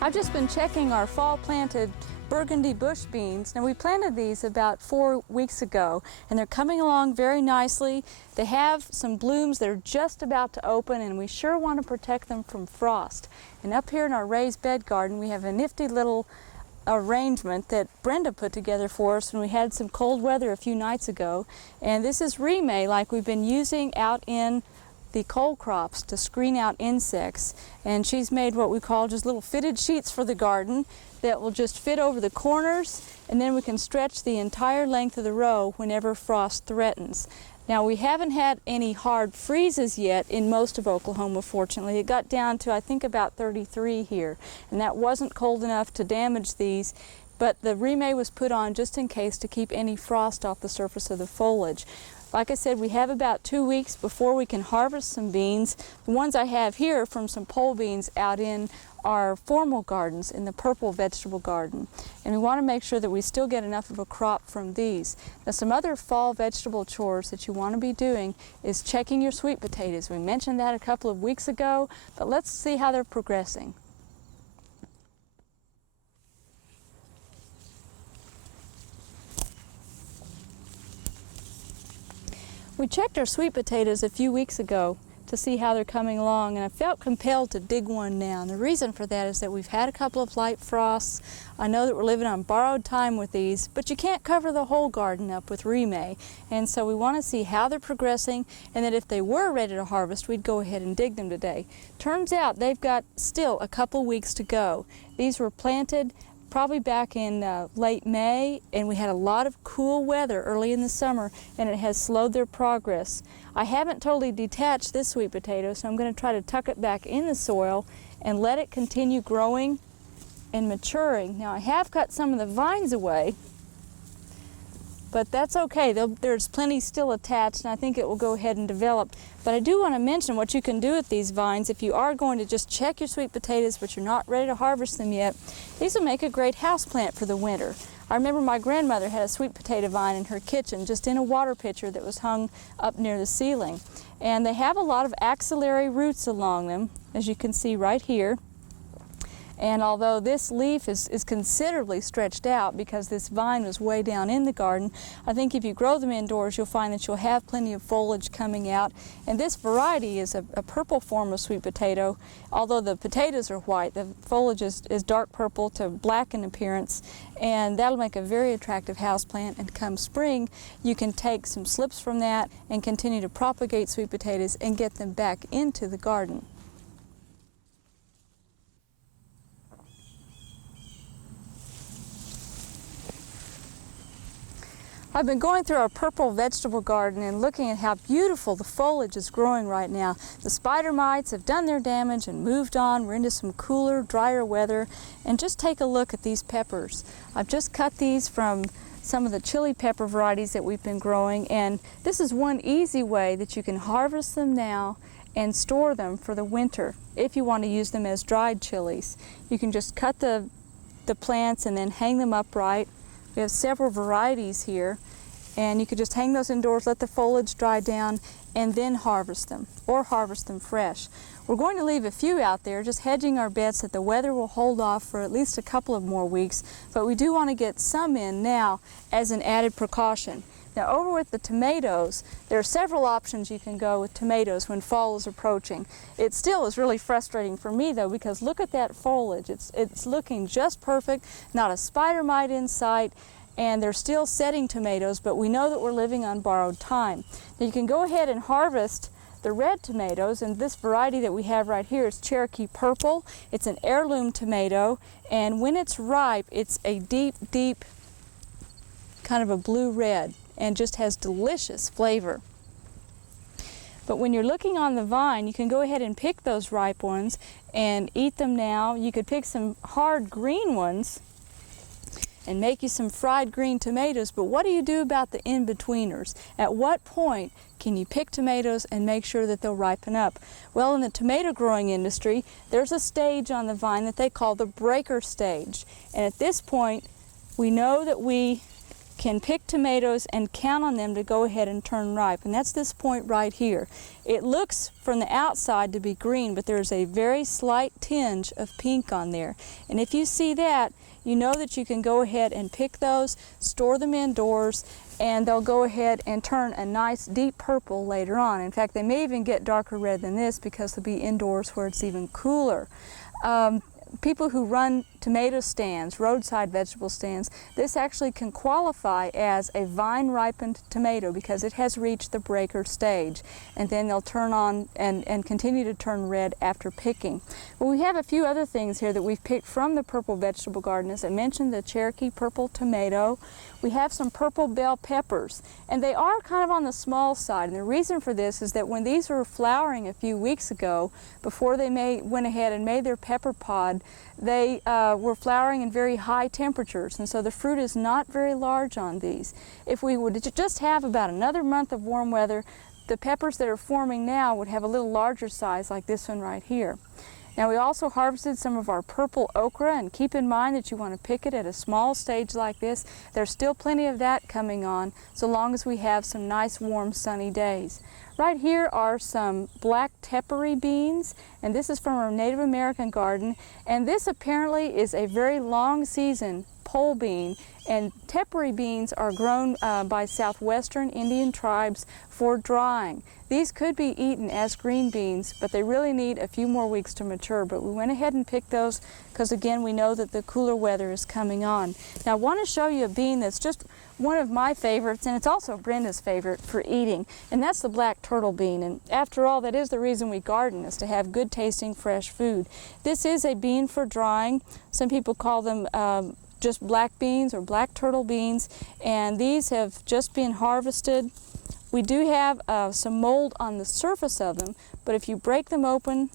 I've just been checking our fall planted burgundy bush beans. Now we planted these about 4 weeks ago and they're coming along very nicely. They have some blooms that are just about to open and we sure want to protect them from frost. And up here in our raised bed garden we have a nifty little arrangement that Brenda put together for us when we had some cold weather a few nights ago. And this is remay like we've been using out in the cold crops to screen out insects, and she's made what we call just little fitted sheets for the garden that will just fit over the corners, and then we can stretch the entire length of the row whenever frost threatens. Now we haven't had any hard freezes yet in most of Oklahoma, fortunately. It got down to I think about 33 here, and that wasn't cold enough to damage these, but the remay was put on just in case to keep any frost off the surface of the foliage. Like I said, we have about 2 weeks before we can harvest some beans. The ones I have here from some pole beans out in our formal gardens in the purple vegetable garden. And we want to make sure that we still get enough of a crop from these. Now some other fall vegetable chores that you want to be doing is checking your sweet potatoes. We mentioned that a couple of weeks ago, but let's see how they're progressing. We checked our sweet potatoes a few weeks ago to see how they're coming along, and I felt compelled to dig one now. And the reason for that is that we've had a couple of light frosts. I know that we're living on borrowed time with these, but you can't cover the whole garden up with remay. And so we want to see how they're progressing, and that if they were ready to harvest, we'd go ahead and dig them today. Turns out they've got still a couple weeks to go. These were planted probably back in late May, and we had a lot of cool weather early in the summer, and it has slowed their progress. I haven't totally detached this sweet potato, so I'm going to try to tuck it back in the soil and let it continue growing and maturing. Now I have cut some of the vines away, but that's okay. There's plenty still attached, and I think it will go ahead and develop. But I do want to mention what you can do with these vines if you are going to just check your sweet potatoes but you're not ready to harvest them yet. These will make a great house plant for the winter. I remember my grandmother had a sweet potato vine in her kitchen just in a water pitcher that was hung up near the ceiling. And they have a lot of axillary roots along them, as you can see right here. And although this leaf is considerably stretched out because this vine was way down in the garden, I think if you grow them indoors, you'll find that you'll have plenty of foliage coming out. And this variety is a purple form of sweet potato. Although the potatoes are white, the foliage is dark purple to black in appearance, and that'll make a very attractive houseplant. And come spring, you can take some slips from that and continue to propagate sweet potatoes and get them back into the garden. I've been going through our purple vegetable garden and looking at how beautiful the foliage is growing right now. The spider mites have done their damage and moved on. We're into some cooler, drier weather. And just take a look at these peppers. I've just cut these from some of the chili pepper varieties that we've been growing, and this is one easy way that you can harvest them now and store them for the winter if you want to use them as dried chilies. You can just cut the plants and then hang them upright. We have several varieties here, and you could just hang those indoors, let the foliage dry down, and then harvest them, or harvest them fresh. We're going to leave a few out there, just hedging our bets that the weather will hold off for at least a couple of more weeks, but we do want to get some in now as an added precaution. Now over with the tomatoes, there are several options you can go with tomatoes when fall is approaching. It still is really frustrating for me though, because look at that foliage. It's looking just perfect, not a spider mite in sight, and they're still setting tomatoes, but we know that we're living on borrowed time. Now you can go ahead and harvest the red tomatoes, and this variety that we have right here is Cherokee Purple. It's an heirloom tomato, and when it's ripe, it's a deep, deep kind of a blue-red, and just has delicious flavor. But when you're looking on the vine, you can go ahead and pick those ripe ones and eat them now. You could pick some hard green ones and make you some fried green tomatoes, but what do you do about the in-betweeners? At what point can you pick tomatoes and make sure that they'll ripen up? Well, in the tomato growing industry, there's a stage on the vine that they call the breaker stage. And at this point, we know that we can pick tomatoes and count on them to go ahead and turn ripe, and that's this point right here. It looks from the outside to be green, but there's a very slight tinge of pink on there. And if you see that, you know that you can go ahead and pick those, store them indoors, and they'll go ahead and turn a nice deep purple later on. In fact, they may even get darker red than this because they'll be indoors where it's even cooler. People who run tomato stands, roadside vegetable stands, this actually can qualify as a vine-ripened tomato because it has reached the breaker stage, and then they'll turn on and continue to turn red after picking. Well, we have a few other things here that we've picked from the purple vegetable garden. As I mentioned, the Cherokee purple tomato. We have some purple bell peppers, and they are kind of on the small side, and the reason for this is that when these were flowering a few weeks ago, before they went ahead and made their pepper pod, they were flowering in very high temperatures, and so the fruit is not very large on these. If we would just have about another month of warm weather, the peppers that are forming now would have a little larger size like this one right here. Now, we also harvested some of our purple okra, and keep in mind that you want to pick it at a small stage like this. There's still plenty of that coming on, so long as we have some nice warm sunny days. Right here are some black tepary beans, and this is from our Native American garden, and this apparently is a very long season pole bean, and tepary beans are grown by southwestern Indian tribes for drying. These could be eaten as green beans, but they really need a few more weeks to mature, but we went ahead and picked those because, again, we know that the cooler weather is coming on. Now, I want to show you a bean that's just one of my favorites, and it's also Brenda's favorite for eating, and that's the black turtle bean. And after all, that is the reason we garden, is to have good tasting fresh food. This is a bean for drying. Some people call them just black beans or black turtle beans, and these have just been harvested. We do have some mold on the surface of them, but if you break them open,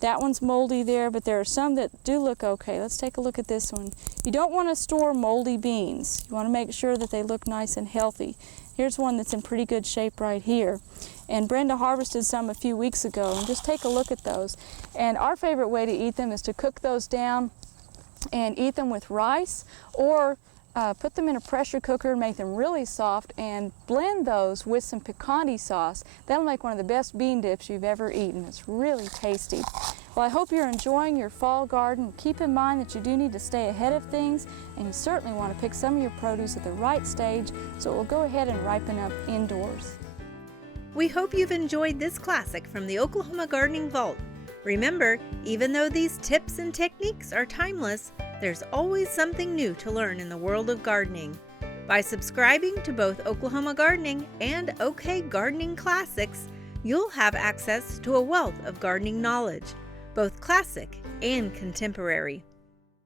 that one's moldy there, but there are some that do look okay. Let's take a look at this one. You don't want to store moldy beans. You want to make sure that they look nice and healthy. Here's one that's in pretty good shape right here. And Brenda harvested some a few weeks ago, and just take a look at those. And our favorite way to eat them is to cook those down and eat them with rice, or put them in a pressure cooker and make them really soft and blend those with some picante sauce. That'll make one of the best bean dips you've ever eaten. It's really tasty. Well, I hope you're enjoying your fall garden. Keep in mind that you do need to stay ahead of things, and you certainly want to pick some of your produce at the right stage so it will go ahead and ripen up indoors. We hope you've enjoyed this classic from the Oklahoma Gardening Vault. Remember, even though these tips and techniques are timeless, there's always something new to learn in the world of gardening. By subscribing to both Oklahoma Gardening and OK Gardening Classics, you'll have access to a wealth of gardening knowledge, both classic and contemporary.